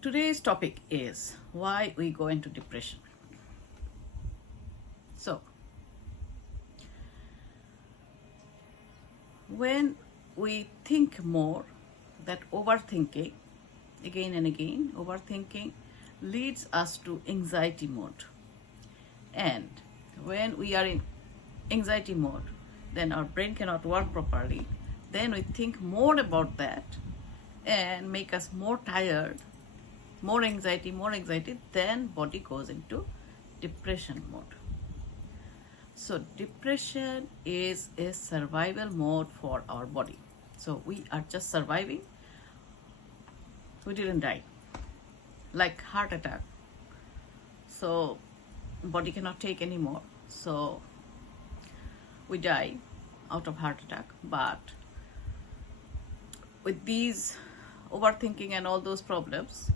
Today's topic is why we go into depression. So, when we think more, that overthinking, again and again, overthinking leads us to anxiety mode. And when we are in anxiety mode, then our brain cannot work properly. Then we think more about that and make us more tired, more anxiety, then body goes into depression mode. So depression is a survival mode for our body. So we are just surviving. We didn't die. Like heart attack. So body cannot take anymore. So we die out of heart attack. But with these overthinking and all those problems,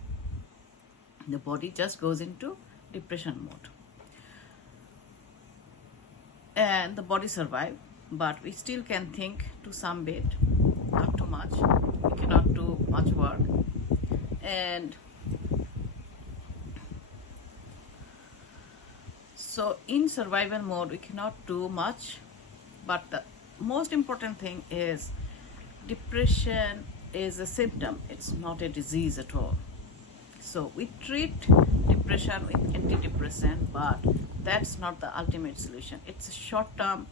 the body just goes into depression mode. And the body survive, but we still can think to some bit, not too much. We cannot do much work. And so in survival mode, we cannot do much. But the most important thing is depression is a symptom. It's not a disease at all. So we treat depression with antidepressant, but that's not the ultimate solution. It's a short-term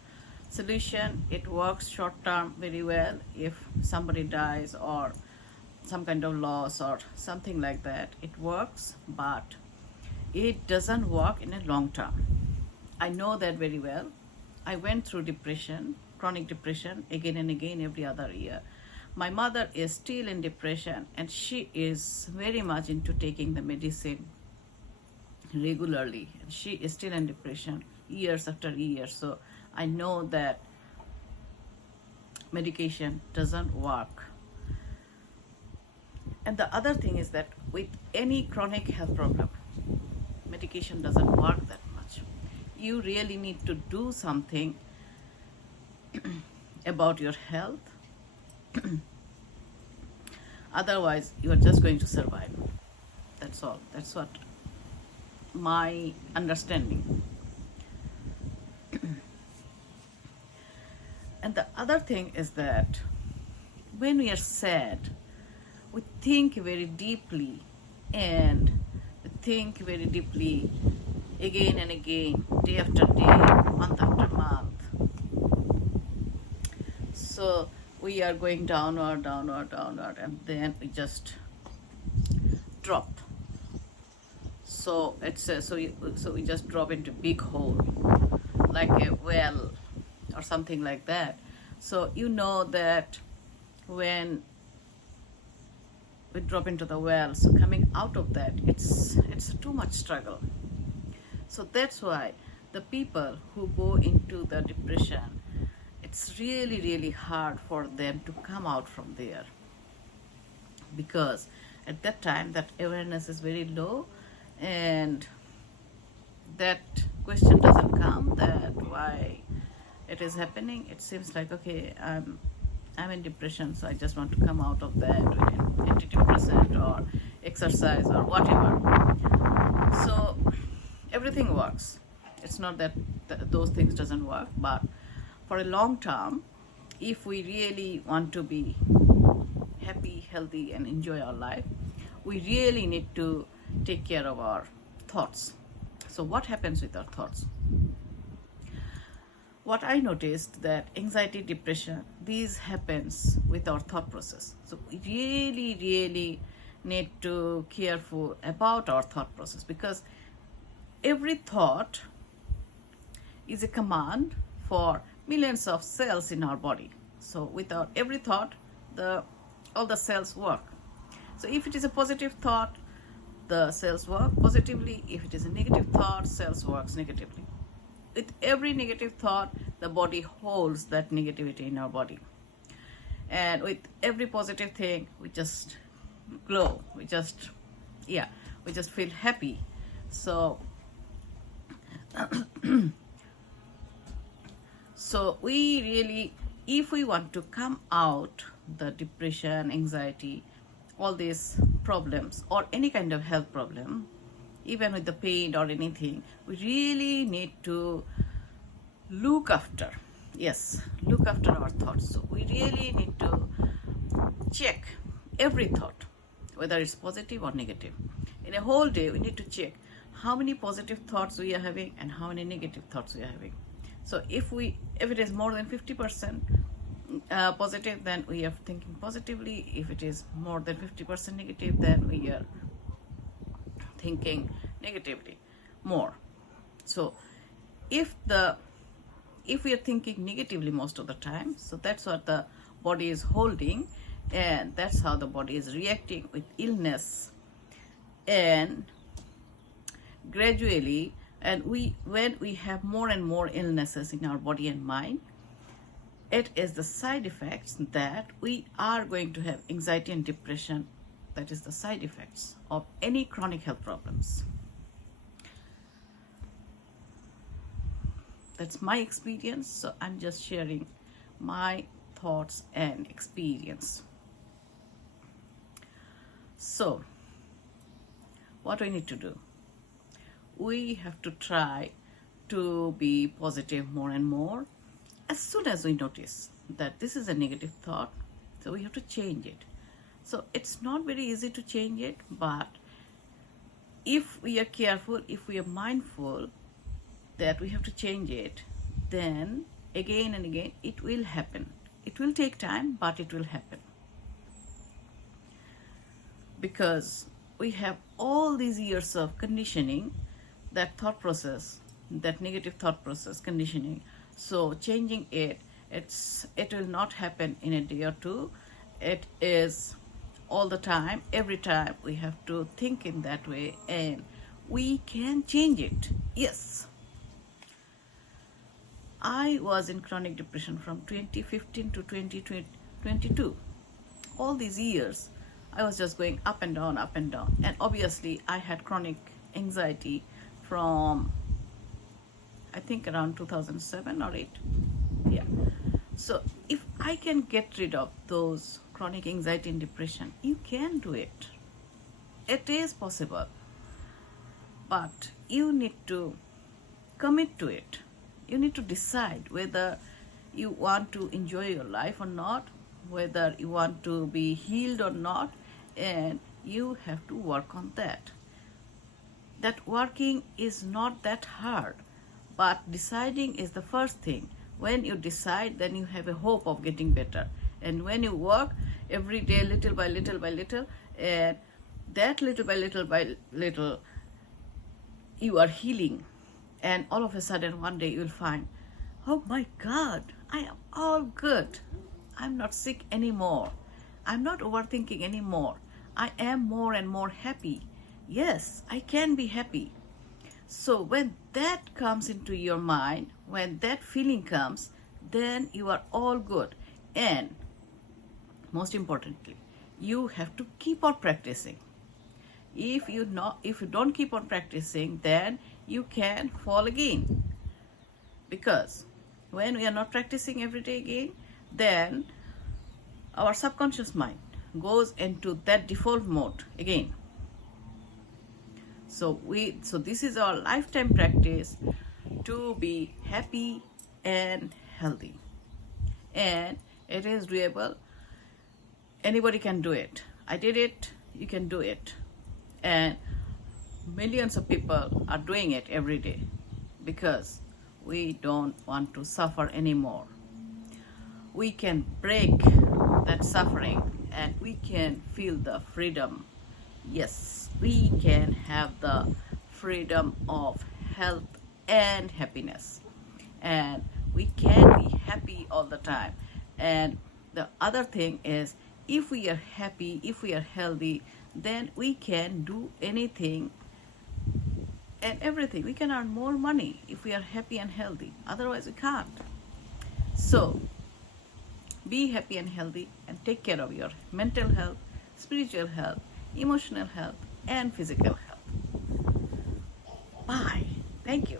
solution. It works short-term very well if somebody dies or some kind of loss or something like that. It works, but it doesn't work in a long term. I know that very well. I went through depression, chronic depression, again and again every other year. My mother is still in depression and she is very much into taking the medicine regularly. She is still in depression years after years. So I know that medication doesn't work. And the other thing is that with any chronic health problem, medication doesn't work that much. You really need to do something about your health. Otherwise, you are just going to survive. That's all. That's what my understanding. And the other thing is that when we are sad, we think very deeply and we think very deeply again and again, day after day, month after month. So we are going downward, and then we just drop. So so we just drop into big hole, like a well or something like that. So you know that when we drop into the well, so coming out of that, it's too much struggle. So that's why the people who go into the depression, it's really hard for them to come out from there, because at that time that awareness is very low and that question doesn't come, that why it is happening. It seems like, okay, I'm in depression, so I just want to come out of that with antidepressant or exercise or whatever. So everything works. It's not that those things doesn't work, but for a long term, if we really want to be happy, healthy, and enjoy our life, we really need to take care of our thoughts. So what happens with our thoughts? What I noticed that anxiety, depression, these happens with our thought process. So we really need to careful about our thought process, because every thought is a command for millions of cells in our body. So without every thought, all the cells work. So if it is a positive thought, the cells work positively. If it is a negative thought, cells works negatively. With every negative thought, the body holds that negativity in our body. And with every positive thing, we just glow. We just feel happy. So so we really, if we want to come out the depression, anxiety, all these problems or any kind of health problem, even with the pain or anything, we really need to look after. Yes, look after our thoughts. So we really need to check every thought, whether it's positive or negative. In a whole day, we need to check how many positive thoughts we are having and how many negative thoughts we are having. So if it is more than 50% positive, then we are thinking positively. If it is more than 50% negative, then we are thinking negatively more. So if we are thinking negatively most of the time, so that's what the body is holding, and that's how the body is reacting with illness. And gradually, and when we have more and more illnesses in our body and mind, it is the side effects that we are going to have anxiety and depression. That is the side effects of any chronic health problems. That's my experience, so I'm just sharing my thoughts and experience. So what do we need to do? We have to try to be positive more and more. As soon as we notice that this is a negative thought, so we have to change it. So it's not very easy to change it, but if we are careful, if we are mindful that we have to change it, then again and again it will happen. It will take time, but it will happen. Because we have all these years of conditioning, that thought process, that negative thought process conditioning. So changing it will not happen in a day or two. It is all the time, every time we have to think in that way, and we can change it. Yes. I was in chronic depression from 2015 to 2022. All these years, I was just going up and down, up and down. And obviously, I had chronic anxiety from, I think, around 2007 or 8. Yeah. So if I can get rid of those chronic anxiety and depression, you can do it. It is possible. But you need to commit to it. You need to decide whether you want to enjoy your life or not, whether you want to be healed or not, and you have to work on that. That working is not that hard, but deciding is the first thing. When you decide, then you have a hope of getting better. And when you work every day, little by little by little, and that little by little by little, you are healing. And all of a sudden, one day you'll find, oh my God, I am all good. I'm not sick anymore. I'm not overthinking anymore. I am more and more happy. Yes, I can be happy. So when that comes into your mind, when that feeling comes, then you are all good. And most importantly, you have to keep on practicing. If you don't keep on practicing, then you can fall again. Because when we are not practicing every day again, then our subconscious mind goes into that default mode again. So this is our lifetime practice to be happy and healthy. And it is doable. Anybody can do it. I did it, you can do it. And millions of people are doing it every day because we don't want to suffer anymore. We can break that suffering and we can feel the freedom. Yes, we can have the freedom of health and happiness. And we can be happy all the time. And the other thing is, if we are happy, if we are healthy, then we can do anything and everything. We can earn more money if we are happy and healthy. Otherwise, we can't. So, be happy and healthy and take care of your mental health, spiritual health, emotional health, and physical health. Bye. Thank you.